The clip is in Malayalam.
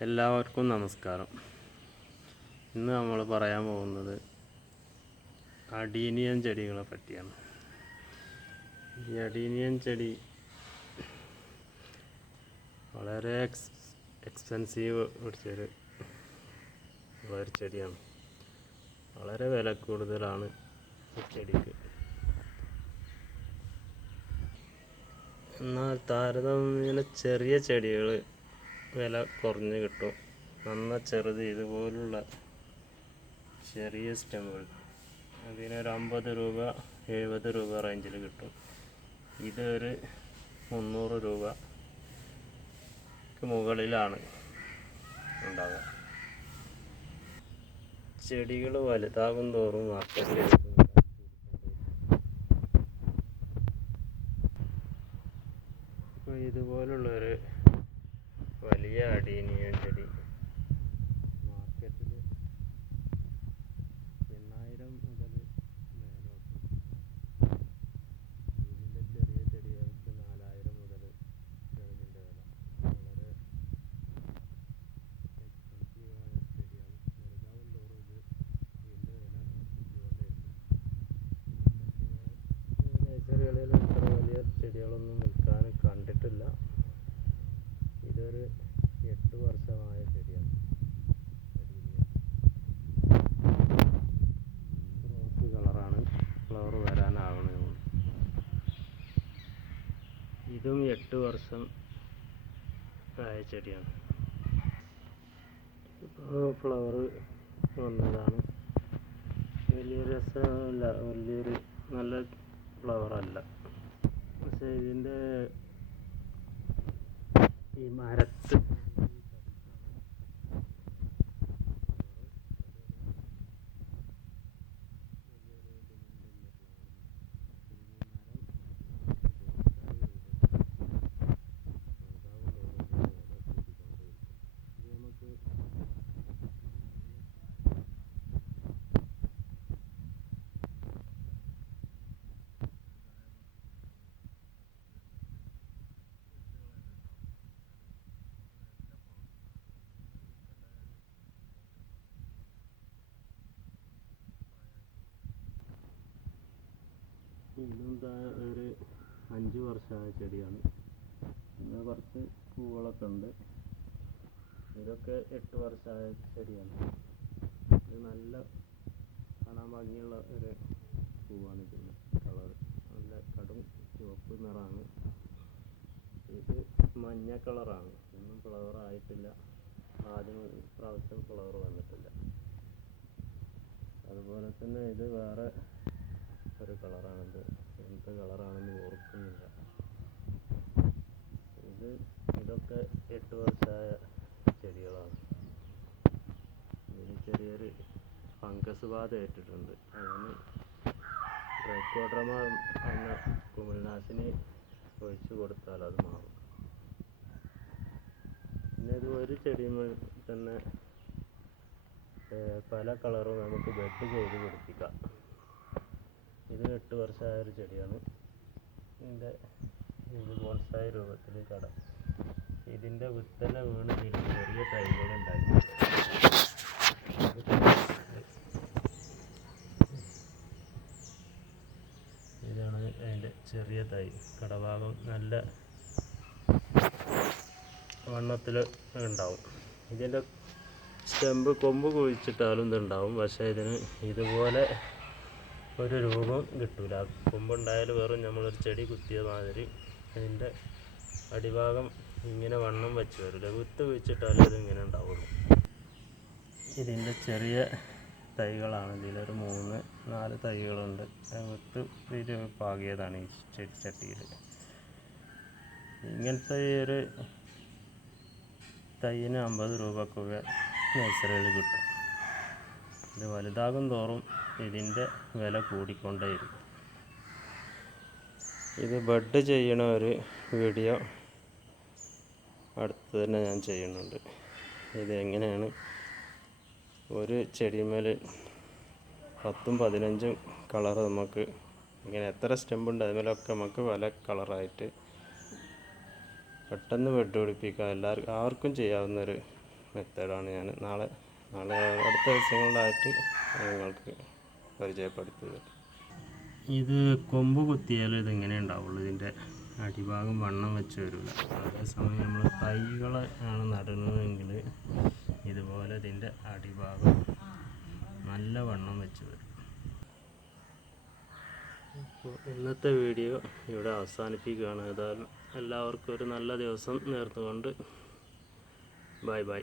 എല്ലാവർക്കും നമസ്കാരം. ഇന്ന് നമ്മൾ പറയാൻ പോകുന്നത് അടീനിയൻ ചെടികളെ പറ്റിയാണ്. ഈ അടീനിയൻ ചെടി വളരെ എക്സ് എക്സ്പെൻസീവ് പിടിച്ചൊരു ഉള്ള ഒരു ചെടിയാണ്. വളരെ വില കൂടുതലാണ് ഈ ചെടിക്ക്. എന്നാൽ താരതമ്യേന ചെറിയ ചെടികൾ വില കുറഞ്ഞ് കിട്ടും. നന്ന ചെറുത് ഇതുപോലുള്ള ചെറിയ സ്റ്റെമ്പുകൾ അതിനൊരു അമ്പത് രൂപ എഴുപത് രൂപ റേഞ്ചിൽ കിട്ടും. ഇതൊരു മുന്നൂറ് രൂപക്ക് മുകളിലാണ് ഉണ്ടാവുക. ചെടികൾ വലുതാകും തോറും മാർക്കറ്റിൽ ഇതുപോലുള്ള വലിയ അടീനിയൻ ചെടി മാർക്കറ്റിൽ എണ്ണായിരം മുതൽ മേലോട്ട് ഇതിന്റെ ചെറിയ ചെടികൾക്ക് നാലായിരം മുതൽ ഇതിന്റെ വില വളരെ എക്സ്പെൻസീവായ ചെടിയാണ് വലുതാവും തോറും ഇത് ഇതിന്റെ വില വർദ്ധിച്ചുകൊണ്ടേയിരിക്കും നഴ്സറികളിൽ ഇത്ര വലിയ ചെടികളൊന്നും നിൽക്കാൻ കണ്ടിട്ടില്ല. ഇതൊരു എട്ട് വർഷമായ ചെടിയാണ്. റോസ് കളറാണ് ഫ്ലവർ വരാനാവണേ ഇതും എട്ട് വർഷം ആയ ചെടിയാണ്. ഫ്ലവർ വന്നതാണ്. വലിയ രസമല്ല. വലിയൊരു നല്ല ഫ്ലവർ അല്ല. പക്ഷേ ഇതിന്റെ ഈ മരത്ത് ഇതും ദാ ഒരു അഞ്ച് വർഷമായ ചെടിയാണ്. പിന്നെ കുറച്ച് പൂവുകളൊക്കെ ഉണ്ട്. ഇതൊക്കെ എട്ട് വർഷമായ ചെടിയാണ്. ഇത് നല്ല കാണാൻ ഭംഗിയുള്ള ഒരു പൂവാണ് ഇതിന് കളർ നല്ല കടും ചുവപ്പ് നിറമാണ്. ഇത് മഞ്ഞ കളറാണ്. ഒന്നും ഫ്ലവർ ആയിട്ടില്ല. ആദ്യം പ്രാവശ്യം ഫ്ലവർ വന്നിട്ടില്ല. അതുപോലെ തന്നെ ഇത് വേറെ ഒരു കളറാണിത് എന്ത് കളറാണെന്ന് ഓർക്കുന്നില്ല. ഇത് ഇതൊക്കെ എട്ട് വർഷമായ ചെടികളാണ്. ഇതിന് ചെറിയൊരു ഫംഗസ് ബാധ ഏറ്റിട്ടുണ്ട്. അതിന് ട്രൈക്കോഡ്രമ എന്ന കുമിൾനാശിനി ഒഴിച്ചു കൊടുത്താൽ അത് മാറും. പിന്നെ ഇത് ഒരു ചെടിയുമ്പോൾ തന്നെ പല കളറും നമുക്ക് ബെഡ് ചെയ്ത് പിടിപ്പിക്കാം. ഇത് എട്ട് വർഷമായ ഒരു ചെടിയാണ്. ഇതിന്റെ ഇത് ബോൺസായി രൂപത്തിൽ കട. ഇതിന്റെ വിത്തല വീണ് ചെറിയ തൈകൾ ഉണ്ടായി ഇതാണ് അതിന്റെ ചെറിയ തൈ. കടഭാഗം നല്ല വണ്ണത്തിൽ ഉണ്ടാവും. ഇതിന്റെ സ്റ്റെമ്പ് കൊമ്പ് കുഴിച്ചിട്ടാലും ഇതുണ്ടാവും. പക്ഷേ ഇതിന് ഇതുപോലെ ഒരു രൂപം കിട്ടൂല. കൊമ്പുണ്ടായാൽ വെറും നമ്മളൊരു ചെടി കുത്തിയ മാതിരി അതിന്റെ അടിഭാഗം ഇങ്ങനെ വണ്ണം വെച്ച് വരില്ല വിത്ത് കുഴിച്ചിട്ടാലേ അത് ഇങ്ങനെ ഉണ്ടാവുള്ളൂ. ഇതിന്റെ ചെറിയ തൈകളാണ്. ഇതിലൊരു മൂന്ന് നാല് തൈകളുണ്ട്. വിത്ത് പാകിയതാണ് ഈ ചെടി ചട്ടിയിൽ ഇങ്ങനത്തെ ഈ ഒരു തൈന് അമ്പത് രൂപക്കൊക്കെ നഴ്സറിയിൽ കിട്ടും. ഇത് വലുതാകും തോറും ഇതിന്റെ വില കൂടിക്കൊണ്ടേയിരിക്കും. ഇത് ബഡ് ചെയ്യണ ഒരു വീഡിയോ അടുത്ത് തന്നെ ഞാൻ ചെയ്യുന്നുണ്ട്. ഇത് എങ്ങനെയാണ്? ഒരു ചെടിമേൽ പത്തും പതിനഞ്ചും കളർ നമുക്ക് ഇങ്ങനെ എത്ര സ്റ്റെമ്പുണ്ട് അതുമേലൊക്കെ നമുക്ക് പല കളറായിട്ട് പെട്ടെന്ന് ബെഡ് പിടിപ്പിക്കാം എല്ലാവർക്കും ആർക്കും ചെയ്യാവുന്നൊരു മെത്തേഡാണ് ഞാൻ. നാളെ നാളെ അടുത്ത ദിവസങ്ങളിലായിട്ട് നിങ്ങൾക്ക് പരിചയപ്പെടുത്തി തരും ഇത് കൊമ്പ് കുത്തിയാൽ ഇതെങ്ങനെ ഉണ്ടാവുള്ളൂ. ഇതിന്റെ അടിഭാഗം വണ്ണം വെച്ച് വരില്ല. അതേസമയം നമ്മൾ തൈകളെ ആണ് നടുന്നതെങ്കിൽ ഇതുപോലെ ഇതിന്റെ അടിഭാഗം നല്ല വണ്ണം വെച്ച് വരും. ഇന്നത്തെ വീഡിയോ ഇവിടെ അവസാനിപ്പിക്കുകയാണ്. ഏതായാലും എല്ലാവർക്കും ഒരു നല്ല ദിവസം നേർന്നുകൊണ്ട് ബൈ ബൈ.